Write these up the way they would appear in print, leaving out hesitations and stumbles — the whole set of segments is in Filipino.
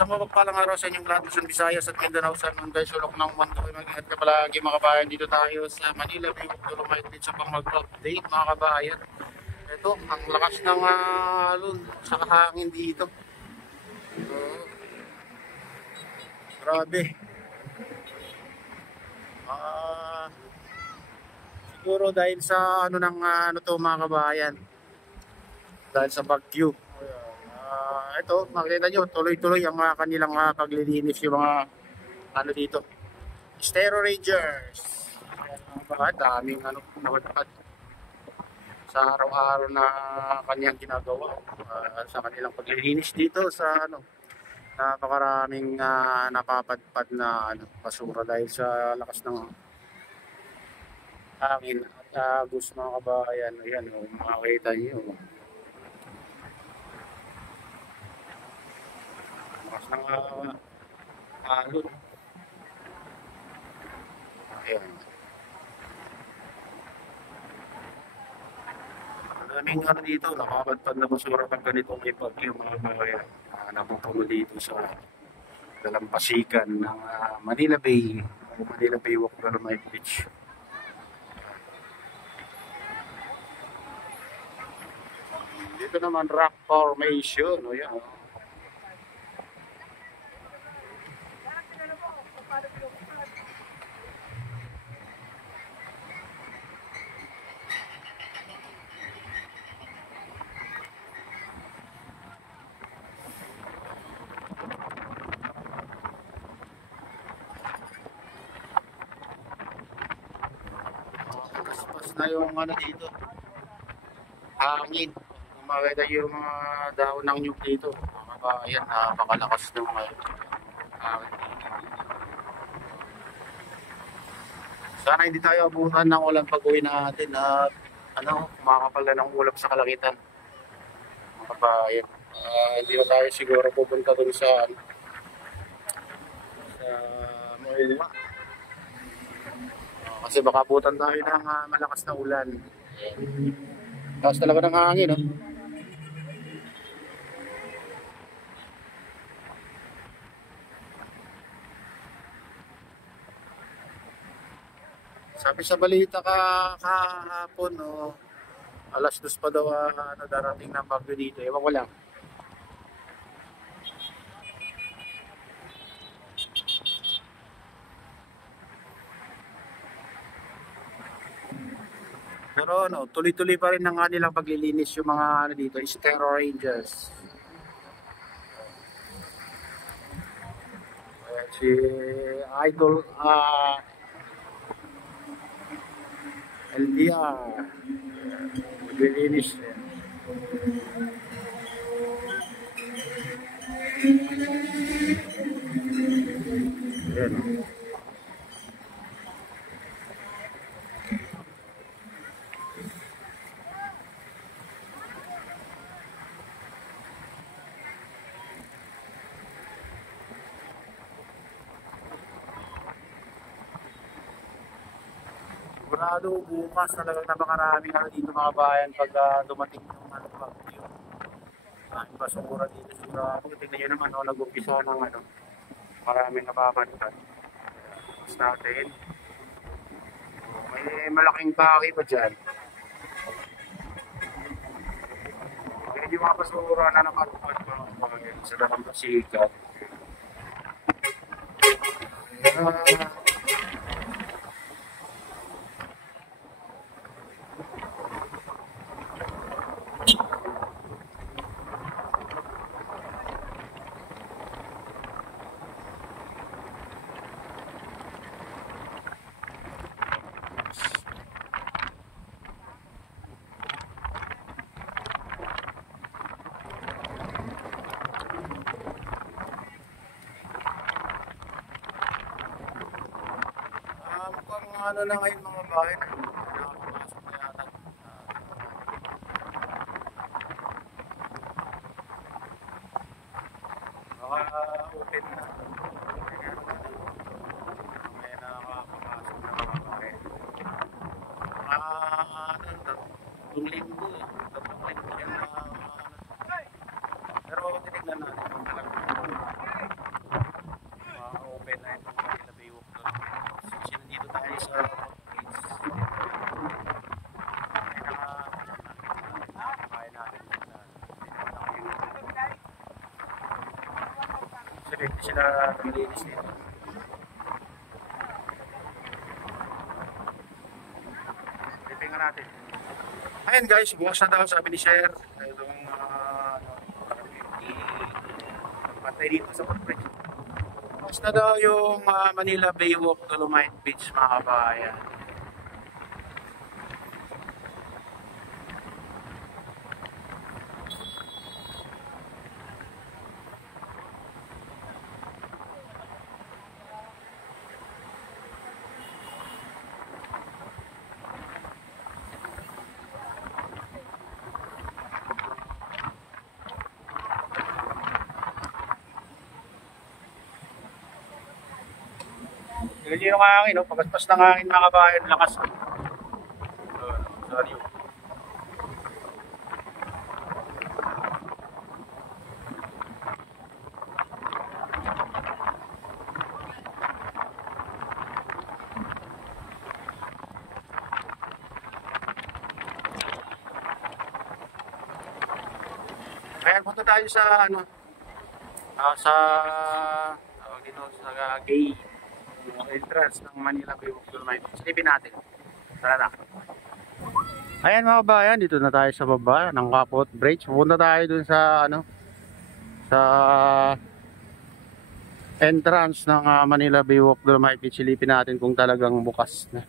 Isang mapagpalang araw sa inyong lahat, Luzon, Visayas at Mindanao, sa Munday, sulok ng mundo. Mag-ingat ka palagi mga kabayan. Dito tayo sa Manila, may Dolomite Beach sa pang mag-update mga kabayan. Ito, ang lakas ng alon sa kahangin dito. Grabe. Siguro dahil sa ano to mga kabayan. Dahil sa bagyo. Ito, makikita nyo, tuloy-tuloy ang kanilang paglilinis yung mga ano dito. Stero Rangers. Daming nawadpad sa araw-araw na kanyang ginagawa sa kanilang paglilinis dito sa napakaraming napapadpad na basura dahil sa lakas ng hangin at agos mga kabayan. Ayan, makikita nyo. Lakas ng alon. Ayan. Maraming dito, nakapadpad na basura pag ganitong ipag yung mga kabayan. Napupuno dito sa dalampasikan ng Manila Bay o Manila Bay Walk Dolomite Beach. Dito naman rock formation. O yan. Paspas na yung dito. Hangin. Makita yung mga dahon ng nyug dito. Ayan, napakalakas ng hangin. Sana hindi tayo abutan ng ulan pag-uwi natin at kumakapal na ng ulap sa kalangitan. Mga kabayan. Hindi na tayo siguro pupunta dun sa Moelma. Kasi baka abutan tayo ng malakas na ulan. Tapos talaga ng hangin, no? Sabi sa balita kahapon, no, alas 2 pa daw darating ng bagyo dito. Ewan ko lang. Pero tuloy-tuloy pa rin ang kanilang paglilinis yung mga dito, Stero Rangers. Si Idol LDR maglilinis. Ayan. Sigurado bukas talagang napakaraming dito mga bayan pag dumating yung bagyo. Basura dito sigurado. Tingnan nyo naman, nag-umpisa ng maraming nababantan. Tapos natin. May malaking baki pa dyan. Ngayon yung mga basura na nakarupad sa dalang pasikat. Ano na ngayon mga bahay na nakapasok na yata. Open na. May nakapasok na mga bahay. Tatlong linggo yan na. Pero tinignan natin ang talagang Hindi sila malinis dito. Tingnan natin. Ayan guys, bukas na daw sabi ni Sher. Itong patay dito sa footprint. Bukas na daw yung Manila Baywalk Dolomite Beach mga kabayan. Ganyan yung hangin, no? Pagaspas ng hangin mga kabayan, lakas. Sorry. Ayan, punta tayo sa sa dito sa gate entrance ng Manila Baywalk Dolomite. Silipin natin. Tara na. Ayan mga kabayan, dito na tayo sa baba ng Kapot Bridge. Pupunta tayo dun sa sa entrance ng Manila Baywalk Dolomite. Silipin natin kung talagang bukas na.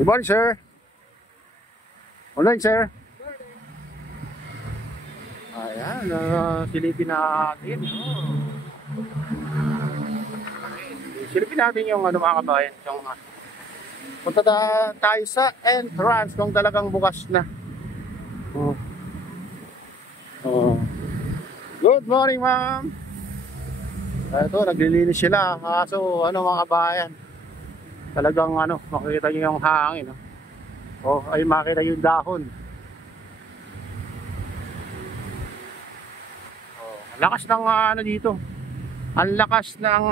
Good morning, sir. Online, sir. Ayan, silipin natin. Silipin natin yung mga kabayan. Punta tayo sa entrance kung talagang bukas na. Good morning, ma'am. Ito, naglilinis sila. Kaso, mga kabayan. Talagang makikita nyo yung hangin. Ay makita yung dahon. Ang lakas ng dito. Ang lakas ng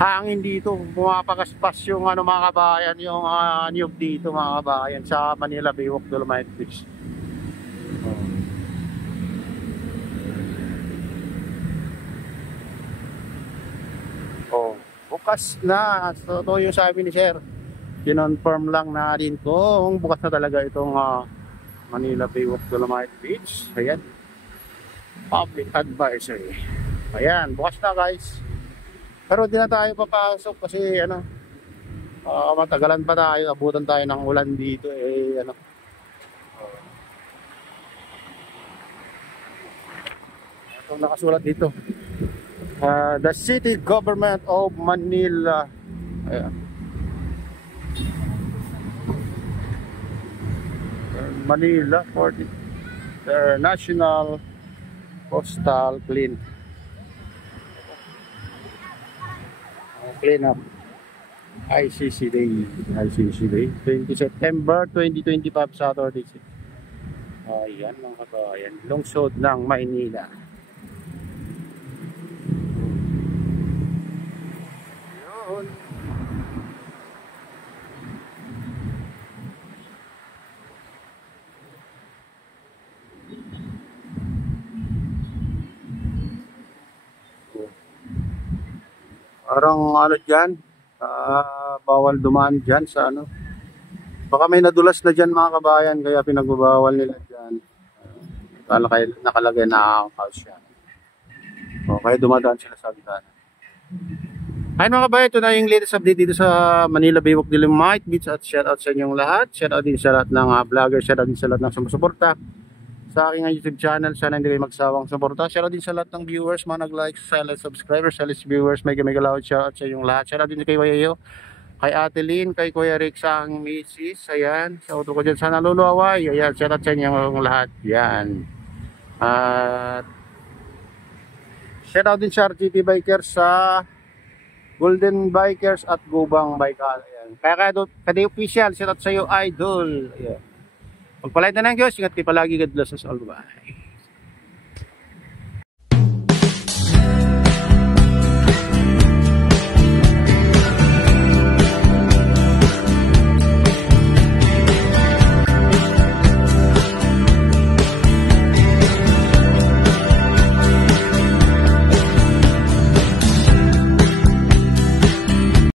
hangin dito. Pumapagaspas yung mga kabayan, yung niyog dito mga kabayan sa Manila Baywalk Dolomite Beach. Bukas na. So, ito yung sabi ni Sir. Kinonfirm lang natin kung bukas na talaga itong Manila Baywalk Dolomite Beach. Ayan. Public advisory. Ayan, bukas na guys. Pero di na tayo papasok kasi matagalan pa tayo. Abutan tayo ng ulan dito Itong nakasulat dito. The City Government of Manila. Ayan. Manila for the National Postal Clean up ICC Day 20 September 2025 Saturday. Ayan mga kabayan, lungsod ng Maynila. Yun. Parang dyan, bawal dumaan dyan sa baka may nadulas na dyan mga kabayan, kaya pinagbabawal nila dyan. Nakalagay na house yan. Kaya dumadaan sila sa agitan. Ayun mga kabayan, ito na yung latest update dito sa Manila Baywalk Dolomite Beach at shoutout sa inyong lahat. Shoutout din sa lahat ng vlogger, shoutout din sa lahat ng sumusuporta sa aking YouTube channel. Sana hindi kayo magsawang suporta. Shoutout din sa lahat ng viewers, mga nag-like, silent subscribers, silent viewers, mega loud shoutout sa inyong lahat. Shoutout din kay Kuya Yo, kay Ate Lynn, kay Kuya Rick sa aking misis. Ayan, shoutout ko dyan sa naluluaway. Ayan, shoutout sa inyong lahat. Yan. At shoutout din sa RGP Bikers, sa Golden Bikers at Gubang Bikal. Ayan. Kaya kada official, shoutout sa iyo, idol. Ayan. Pagpalay na ng Diyos, ingat kayo palagi. God bless us all. Bye.